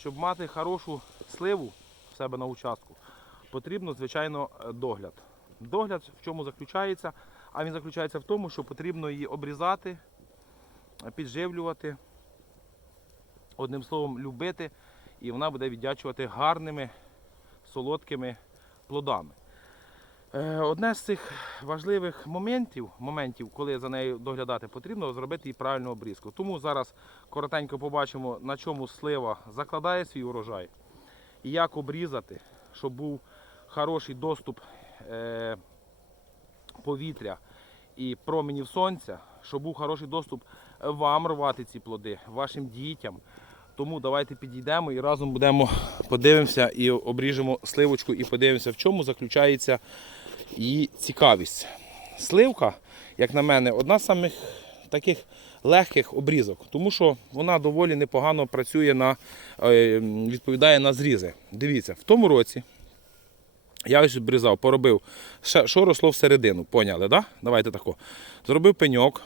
щоб мати хорошу сливу в себе на участку, потрібно, звичайно, е, догляд. Догляд в чому заключається? А він заключається в тому, що потрібно її обрізати, підживлювати, одним словом, любити, і вона буде віддячувати гарними, солодкими плодами. Е, Одне з цих важливих моментів, моментів, коли за нею доглядати, потрібно зробити їй правильну обрізку. Тому зараз коротенько побачимо, на чому слива закладає свій урожай і як обрізати, щоб був хороший доступ е, повітря і променів сонця, щоб був хороший доступ вам рвати ці плоди, вашим дітям. Тому давайте підійдемо і разом будемо подивимося і обріжемо сливочку і подивимося, в чому заключається її цікавість. Сливка, як на мене, одна з самих таких легких обрізок, тому що вона доволі непогано працює на е, відповідає на зрізи. Дивіться, в тому році я ось обрізав, поробив, що росло всередину, поняли, да? Давайте тако. Зробив пеньок.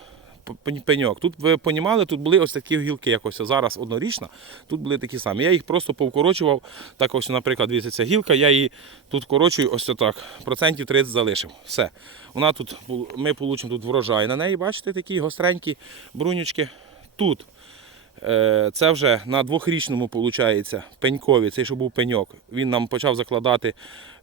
Пеньок. Тут ви понімали, тут були ось такі гілки, як ось зараз однорічна, тут були такі самі. Я їх просто повкорочував. Так ось, наприклад, дивіться, ця гілка, я її тут корочую ось отак, процентів 30 залишив. Все. Вона тут, ми отримаємо тут врожай на неї, бачите, такі гостренькі брунючки. Тут Це вже на двохрічному виходить, пенькові, цей, що був пеньок. Він нам почав закладати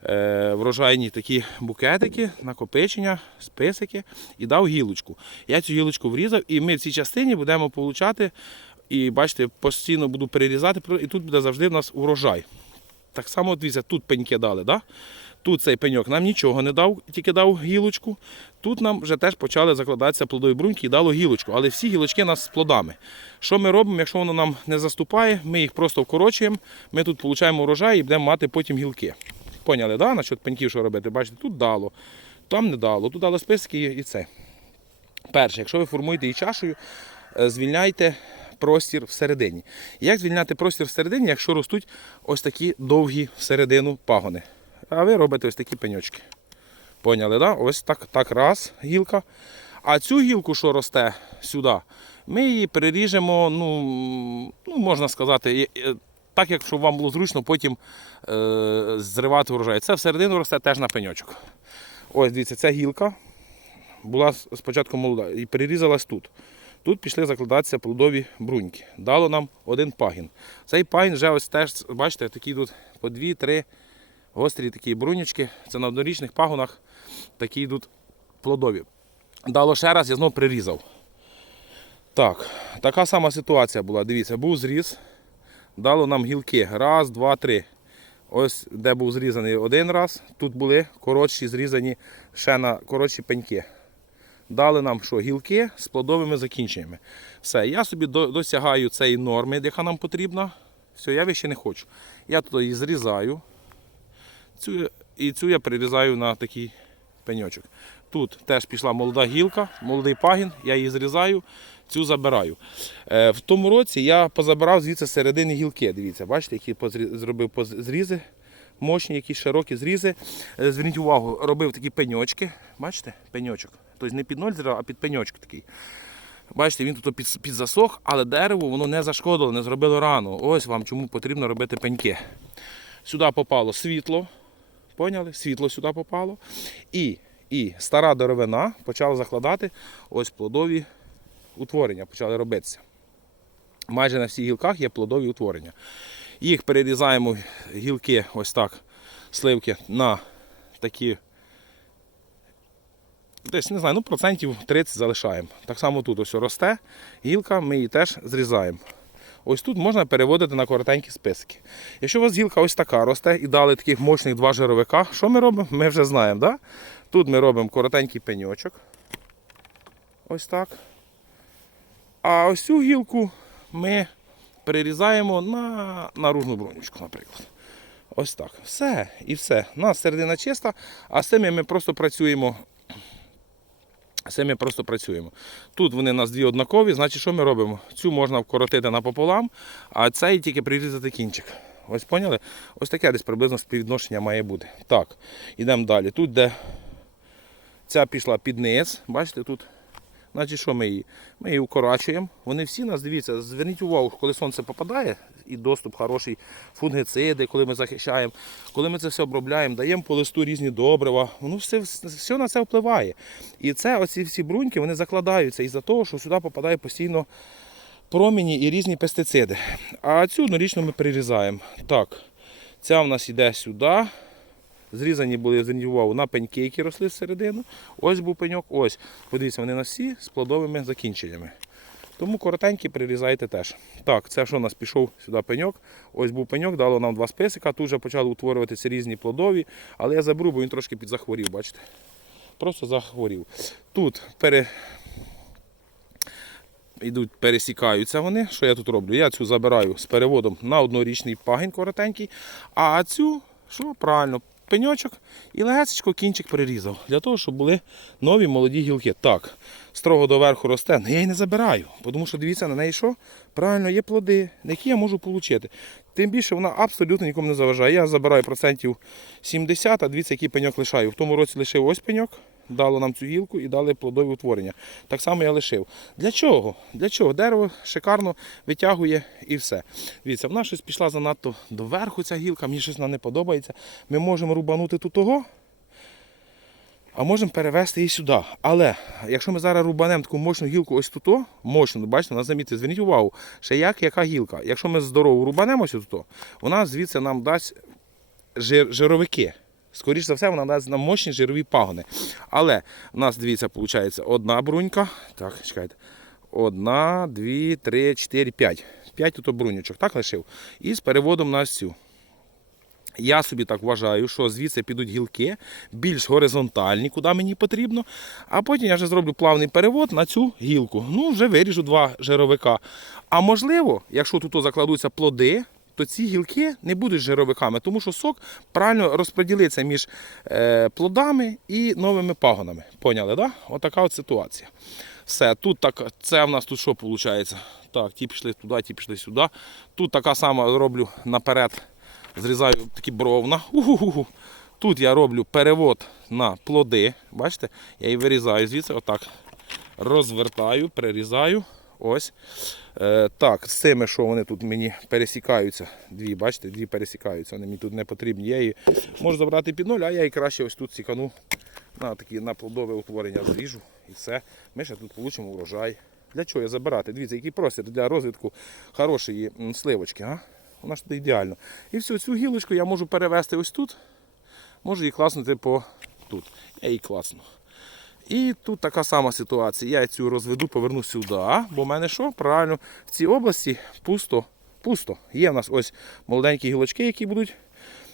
е, врожайні такі букетики, накопичення, списики і дав гілочку. Я цю гілочку врізав, і ми в цій частині будемо получати, і бачите, постійно буду перерізати, і тут буде завжди в нас урожай. Так само, дивіться, тут пеньки дали. Да? Тут цей пеньок нам нічого не дав, тільки дав гілочку. Тут нам вже теж почали закладатися плодові бруньки і дало гілочку. Але всі гілочки у нас з плодами. Що ми робимо, якщо воно нам не заступає, ми їх просто вкорочуємо, ми тут отримуємо урожай і будемо мати потім гілки. Поняли, да? насчет пеньків, що робити? Бачите, тут дало, там не дало, тут дало списки і і це. Перше, якщо ви формуєте її чашею, е, звільняйте простір всередині. Як звільняти простір всередині, якщо ростуть ось такі довгі всередину пагони? А ви робите ось такі пеньочки. Поняли, да? Ось так, так раз гілка. А цю гілку, що росте сюди, ми її переріжемо, ну, ну можна сказати, так, як щоб вам було зручно потім е, зривати урожай. Це всередину росте теж на пеньочок. Ось дивіться, ця гілка була спочатку молода і перерізалась тут. Тут пішли закладатися плодові бруньки. Дало нам один пагін. Цей пагін вже ось теж, бачите, такі тут по дві-три гострі такі брунючки. Це на однорічних пагонах такі йдуть плодові. Дало ще раз, я знову прирізав. Так, така сама ситуація була. Дивіться, був зріз, дало нам гілки. Раз, два, три. Ось де був зрізаний один раз, тут були коротші зрізані ще на коротші пеньки. Дали нам що, гілки з плодовими закінченнями. Все, я собі досягаю цієї норми, яка нам потрібна. Все, я вище не хочу. Я тут її зрізаю. Цю, і цю я прирізаю на такий пеньочок. Тут теж пішла молода гілка, молодий пагін, я її зрізаю, цю забираю. Е, в тому році я позабирав звідси середини гілки. Дивіться, бачите, які зробив зрізи, мощні, які широкі зрізи. Е, Зверніть увагу, робив такі пеньочки. Бачите, пеньочок. Тобто не під ноль зрив, а під пеньочок такий. Бачите, він тут під, підзасох, але дерево воно не зашкодило, не зробило рану. Ось вам чому потрібно робити пеньки. Сюди попало світло. Поняли? Світло сюди попало. І, і стара деревина почала закладати ось плодові утворення, почали робитися. Майже на всіх гілках є плодові утворення. Їх перерізаємо гілки, ось так, сливки на такі. Десь не знаю, ну процентів 30 залишаємо. Так само тут ось росте гілка, ми її теж зрізаємо. Ось тут можна переводити на коротенькі списки. Якщо у вас гілка ось така росте і дали таких мощних два жировика, що ми робимо? Ми вже знаємо. Да? Тут ми робимо коротенький пеньочок. Ось так. А ось цю гілку ми перерізаємо на наружну бронючку, наприклад. Ось так. Все. І все. У нас середина чиста, а з цими ми просто працюємо. З цими просто працюємо. Тут вони у нас дві однакові, значить, що ми робимо? Цю можна вкоротити напополам, а цей тільки прирізати кінчик. Ось поняли? Ось таке десь приблизно співвідношення має бути. Так, йдемо далі. Тут, де ця пішла під низ, бачите, тут. Значить, що ми її? Ми її укорачуємо. Вони всі нас, дивіться, зверніть увагу, коли сонце попадає і доступ хороший, фунгициди, коли ми захищаємо, коли ми це все обробляємо, даємо по листу різні добрива, воно все, все на це впливає. І це оці всі бруньки вони закладаються із-за того, що сюди попадає постійно промені і різні пестициди. А цю однорічну ми перерізаємо. Так, ця в нас йде сюди. Зрізані були, зверніть увагу, на пеньки, які росли всередину. Ось був пеньок, ось. Подивіться, вони на всі з плодовими закінченнями. Тому коротенькі прирізайте теж. Так, це що у нас пішов сюди пеньок. Ось був пеньок, дало нам два списика. Тут вже почали утворюватися різні плодові, але я заберу, бо він трошки підзахворів, бачите? Просто захворів. Тут пере... Йдуть, пересікаються вони. Що я тут роблю? Я цю забираю з переводом на однорічний пагін коротенький, а цю, що правильно, пеньочок і легесечко кінчик перерізав, для того, щоб були нові молоді гілки. Так, строго доверху росте, але я її не забираю, тому що дивіться на неї, що правильно є плоди, які я можу отримати. Тим більше вона абсолютно нікому не заважає. Я забираю процентів 70, а дивіться, який пеньок лишаю. В тому році лишив ось пеньок, дало нам цю гілку і дали плодові утворення. Так само я лишив. Для чого? Для чого? Дерево шикарно витягує і все. Дивіться, вона щось пішла занадто доверху, ця гілка, мені щось вона не подобається. Ми можемо рубанути тут того, а можемо перевести її сюди. Але якщо ми зараз рубанемо таку мощну гілку ось тут, мощну, бачите, на заміти, зверніть увагу, ще як яка гілка. Якщо ми здорову рубанемо ось тут, вона звідси нам дасть жир, жировики. Скоріше за все, вона дасть нам мощні жирові пагони. Але в нас, дивіться, виходить одна брунька. Так, чекайте. Одна, дві, три, чотири, п'ять. П'ять тут брунючок, так лишив. І з переводом на цю. Я собі так вважаю, що звідси підуть гілки більш горизонтальні, куди мені потрібно. А потім я вже зроблю плавний перевод на цю гілку. Ну, вже виріжу два жировика. А можливо, якщо тут закладуться плоди, то ці гілки не будуть жировиками, тому що сок правильно розподілиться між е, плодами і новими пагонами. Поняли. Да? Отака от ситуація. Все, тут так, це в нас тут що виходить? Так, ті пішли туди, ті пішли сюди. Тут така сама роблю наперед зрізаю такі бровна. У-ху-ху. Тут я роблю перевод на плоди. Бачите? Я її вирізаю звідси, отак. Розвертаю, перерізаю. Ось. Е, так, з цими, що вони тут мені пересікаються. Дві, бачите, дві пересікаються, вони мені тут не потрібні. Я її можу забрати під нуль, а я її краще ось тут сікану на такі на плодове утворення зріжу. І все. Ми ще тут получимо урожай. Для чого я забирати? Дивіться, який простір для розвитку хорошої сливочки. А? Вона ж тут ідеально. І всю цю гілочку я можу перевести ось тут. Можу її класнути по тут. Я її класну. І тут така сама ситуація. Я цю розведу, поверну сюди. Бо в мене що? Правильно, в цій області пусто. Пусто. Є в нас ось молоденькі гілочки, які будуть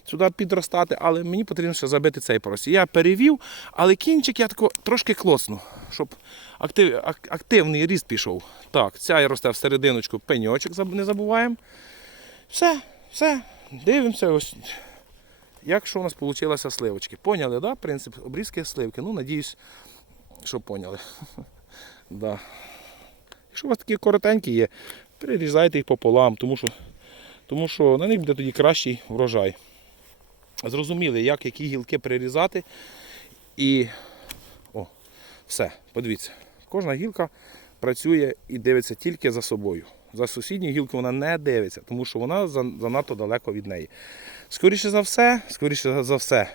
сюди підростати, але мені потрібно ще забити цей поросі. Я перевів, але кінчик я тако трошки клосну, щоб актив, ак- активний ріст пішов. Так, ця росте всерединочку пеньочок, не забуваємо. Все, все, дивимося. Ось. Як що у нас вийшло сливочки? Поняли, да? Принцип обрізки сливки. Ну, надіюсь, що поняли. да. Якщо у вас такі коротенькі є, перерізайте їх пополам, тому що, тому що на них буде тоді кращий врожай. Зрозуміли, як які гілки перерізати. І о, все, подивіться. Кожна гілка працює і дивиться тільки за собою. За сусідню гілку вона не дивиться, тому що вона занадто далеко від неї. Скоріше за все, скоріше за все,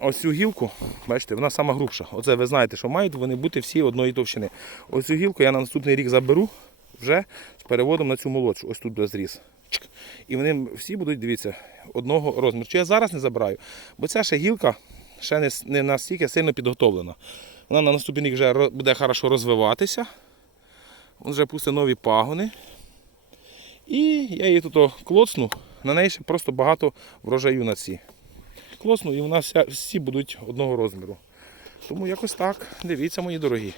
ось цю гілку, бачите, вона сама грубша. Оце ви знаєте, що мають вони бути всі одної товщини. Ось цю гілку я на наступний рік заберу вже з переводом на цю молодшу. Ось тут буде зріз. І вони всі будуть, дивіться, одного розміру. Чи я зараз не забираю? Бо ця ще гілка ще не, не настільки сильно підготовлена. Вона на наступний рік вже буде хорошо розвиватися. Він вже пустить нові пагони. І я її тут клоцну, на неї ще просто багато врожаю на ці. Клоцну і вона вся, всі будуть одного розміру. Тому якось так. Дивіться, мої дорогі.